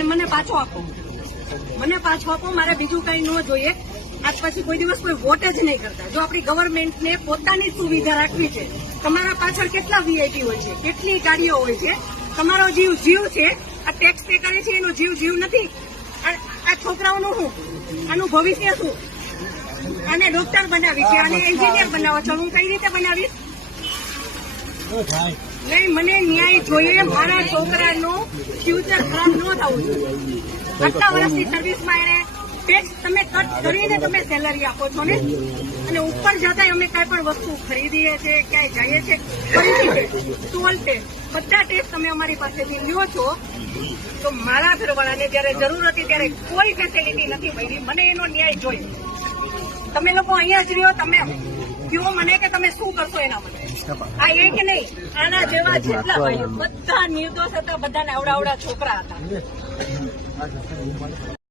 અને મને પાછો આપો, મારે બીજું કઈ ન જોઈએ. આજ પછી કોઈ દિવસ કોઈ વોટ જ નહીં કરતા. જો આપણી ગવર્મેન્ટને પોતાની સુવિધા રાખવી છે, તમારા પાછળ કેટલા વીઆઈપી હોય છે, કેટલી ગાડીઓ હોય છે, તમારો જીવ છે. આ ટેક્સ પે કરે છે એનો જીવ નથી. આ છોકરાઓનું શું, આનું ભવિષ્ય શું? આને ડોક્ટર બનાવી છે, આને એન્જિનિયર બનાવો છો, હું કઈ રીતે બનાવીશ? નહીં, મને ન્યાય જોઈએ. મારા છોકરાનું ફ્યુચર ખરાબ ન થવું જોઈએ. આટલા વર્ષની સર્વિસમાં એને ટેક્સ તમે કટ કરીને તમે સેલરી આપો છો ને, અને ઉપર જતા અમે કઈ પણ વસ્તુ ખરીદીએ છીએ, ક્યાંય જઈએ છીએ, ફરીથી ટોલ ટેક્સ, બધા ટેક્સ તમે અમારી પાસેથી લ્યો છો. તો મારા ઘરવાળાને જયારે જરૂર હતી ત્યારે કોઈ ફેસિલિટી નથી મળી. મને એનો ન્યાય જોઈએ. તમે લોકો અહીંયા જ રહ્યો, તમે કહો મને કે તમે શું કરશો એના માટે. આ એક નહીં, આના જેવા જેટલા ભાઈઓ બધા નિર્દોષ હતા, બધાને અવડા છોકરા હતા.